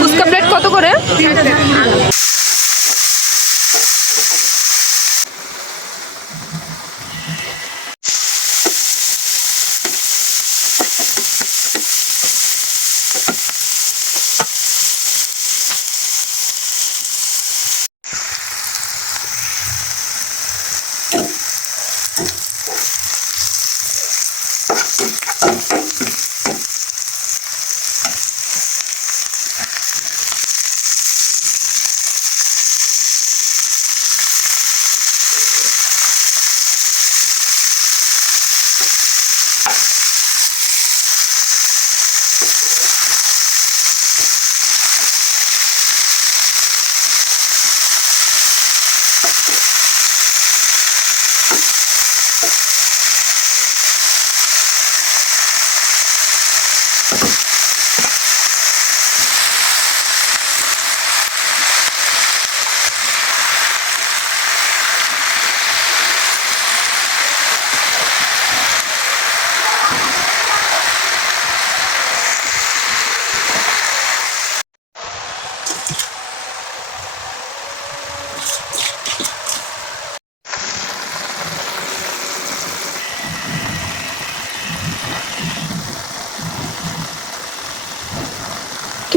Fuchka plate কত করে?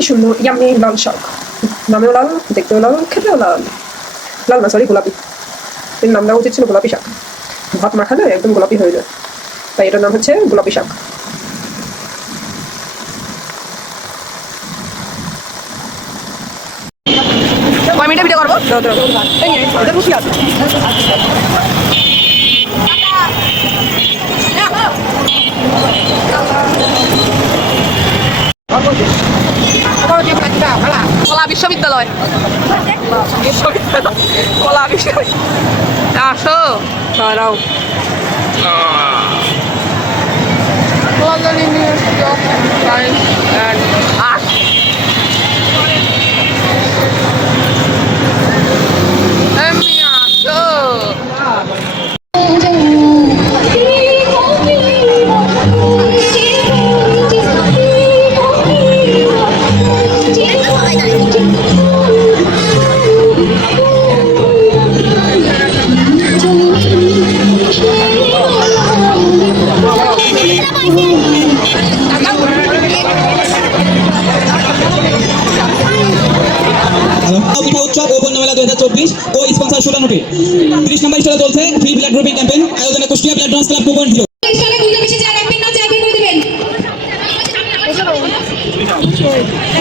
সুন্দর ইয়ামি লাল শাক। নামেও লাল দেখতেও লাল খেতেও লাল। লাল না সরি গোলাপি। এর নাম দেওয়া উচিত ছিল গোলাপি শাক। ভাত মাখালে একদম গোলাপি হয়ে যায়। তাই এটার নাম হচ্ছে গোলাপি শাক। কয় মিনিটে ভিডিও করব? দাও, কলা বিশ্ববিদ্যালয়। বিশ্ববিদ্যালয় কলা বিশ্ববিদ্যালয়। আসো। দাঁড়াও। London University of Science and Arts. পিঠা উৎসব ও বন্য মেলা দুই হাজার চব্বিশ ও স্পন্সার সুলানুটি তিরিশ নম্বর স্টলে চলছে ফ্রি ব্লাড গ্রুপিং ক্যাম্পেইন। আয়োজনে Kushtia blood donors club two point zero স্টলে দুইটা বেশি চেয়ার রাখবেন না চেয়ার বের করে দিবেন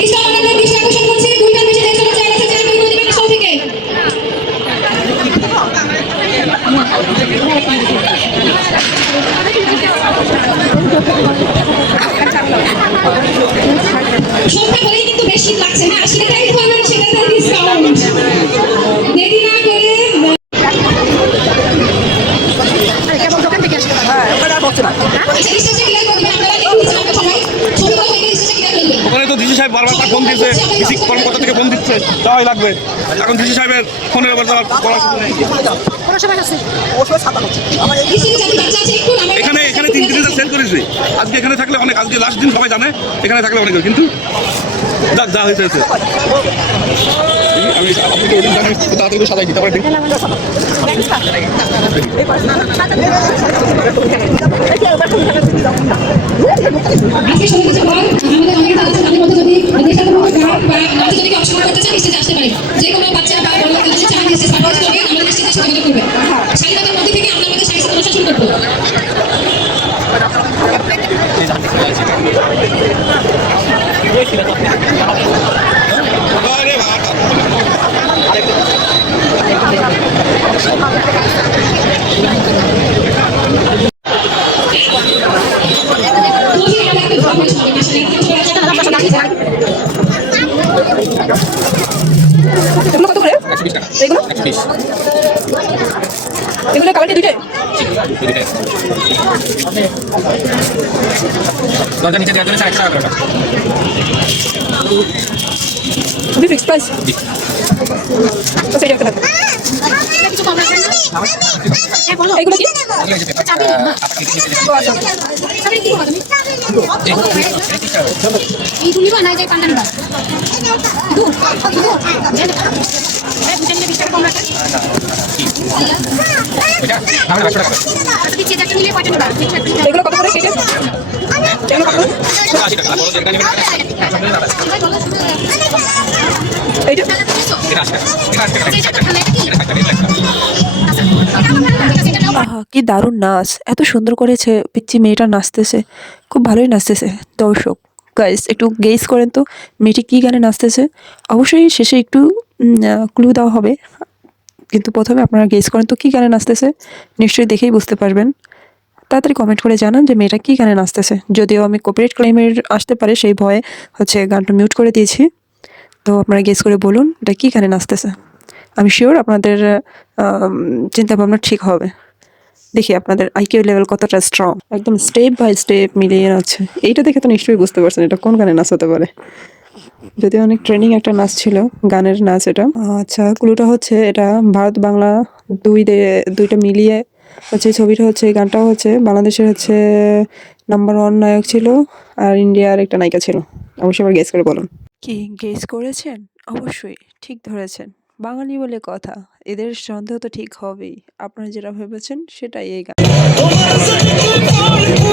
স্টল অনেকবার দৃষ্টি আকর্ষণ করছে দুইটার বেশি যে স্টলে চেয়ার আছে চেয়ার বের করে দিবেন স্টল থেকে সংখ্যা ধরবেন সেটাতে ডিসকাউন্ট দেরি না করে ওখানে তো ডিসি সাহেব বারবার করে ফোন দিচ্ছে ডিসি কর্মকর্তা থেকে ফোন দিচ্ছে তাই লাগবে। এখন ডিসি সাহেবের ফোনের ব্যাপারে এখানে এখানে তিন দিনে সেল করেছি আজকে এখানে থাকলে অনেক আজকে লাস্ট দিন সবাই জানে এখানে থাকলে অনেক কিন্তু যা যা হয়েছে হয়েছে। যে কোনো বাচ্চা বা বড় চান স্টেজ আমাদের সাথে যোগাযোগ করবে স্বাধীনতার মধ্যে থেকে আমরা আমাদের সাহিত্য অনুষ্ঠান শুরু করব বসে আমরা একটু ভালো করে সবাই পাশে একটু সবাই আছে তারা পাশে দাঁড়িয়ে থাক। এগুলো কত করে এগুলো এগুলো কালারটি দুইটাই দরজা নিচে দেওয়ার জন্য ষাট টাকা খুবই ফিক্সড প্রাইস এগুলো কি? যায় দু কি দারুণ নাচ। এত সুন্দর করেছে পিচ্ছি মেয়েটা নাচতেছে। খুব ভালোই নাচতেছে, দর্শক। গাইস একটু গেস করেন তো, মেয়েটি কী গানে নাচতেছে? অবশ্যই শেষে একটু ক্লু দেওয়া হবে। কিন্তু প্রথমে আপনারা গেস করেন তো কী গানে নাচতেছে? নিশ্চয়ই দেখেই বুঝতে পারবেন। তাড়াতাড়ি কমেন্ট করে জানান যে মেয়েটা কী গানে নাচতেছে। যদিও আমি কপিরাইট ক্লেমের আসতে পারে, সেই ভয়ে হচ্ছে গানটা মিউট করে দিয়েছি। তো আপনারা গেস করে বলুন এটা কী গানে নাচতেছে। আমি শিওর আপনাদের চিন্তা ভাবনা ঠিক হবে। দেখি আপনাদের আইকিউ লেভেল কতটা স্ট্রং একদম স্টেপ বাই স্টেপ মিলিয়ে আছে এইটা দেখে তো নিশ্চয়ই বুঝতে পারছেন এটা কোন গানে নাচ হতে পারে। যদিও অনেক ট্রেনিং একটা নাচ ছিল, গানের নাচ এটা। আচ্ছা ক্লুটা হচ্ছে এটা ভারত বাংলা দুই দুইটা মিলিয়ে হচ্ছে ছবিটা হচ্ছে, এই গানটাও হচ্ছে, বাংলাদেশের হচ্ছে নাম্বার ওয়ান নায়ক ছিল আর ইন্ডিয়ার একটা নায়িকা ছিল। অবশ্যই আবার গেস করে বলুন। কি গেস করেছেন? অবশ্যই, ঠিক ধরেছেন। বাঙালি বলে কথা, এদের সন্দেহ তো ঠিক হবেই। আপনারা যেটা ভেবেছেন, সেটাই এই গান।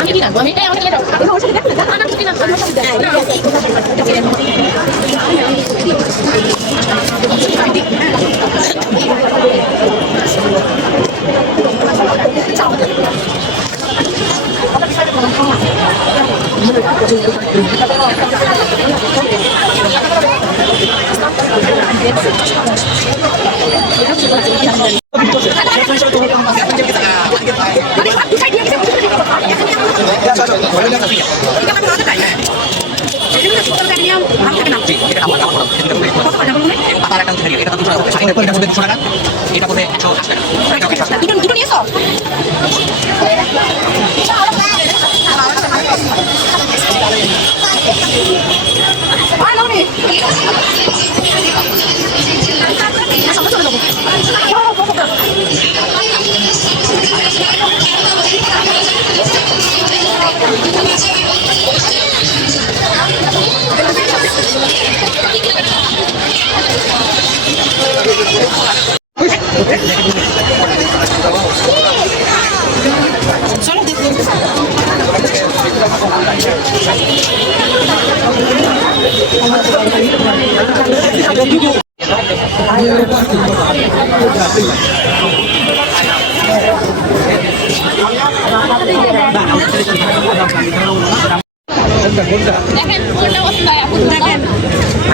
আমি কি রাখব? আমি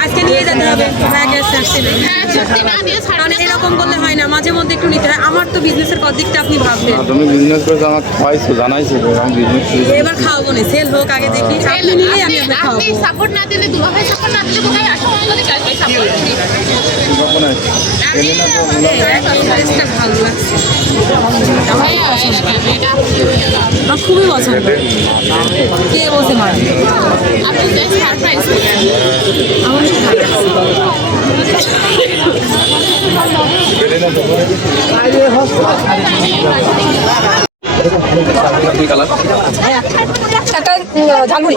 আজকে নিয়ে যেতে হবে। হ্যাঁ এরকম করলে হয় না মাঝে মধ্যে একটু নিতে হয়। আমার তো বিজনেসের দিকটা আপনি ভাববেন। তুমি বিজনেস করেছ আমাকে খাওয়াইছো জানাইছো আমি বিজনেস এবার খাওয়াবো না সেল হোক আগে দেখি। আপনি নিলে আমি আপনাকে খাওয়াবো। আপনি সাপোর্ট না দিলে দুলা ভাই সাপোর্ট না দিলে কোথায় আসো? আমাদের কাজ ভাই সাপোর্ট কখন আছে এলে না? তো ড্রেসটা ভালো লাগছে। আমার খুবই পছন্দ। কে বসে মারে? আপনি সারপ্রাইজ আমার খুব ভালো লাগছে। একটা ঝালমুড়ি চারটে না? আর ঝালমুড়ি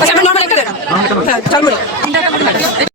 আচ্ছা নর্মাল একটা দেন হ্যাঁ ঝালমুড়ি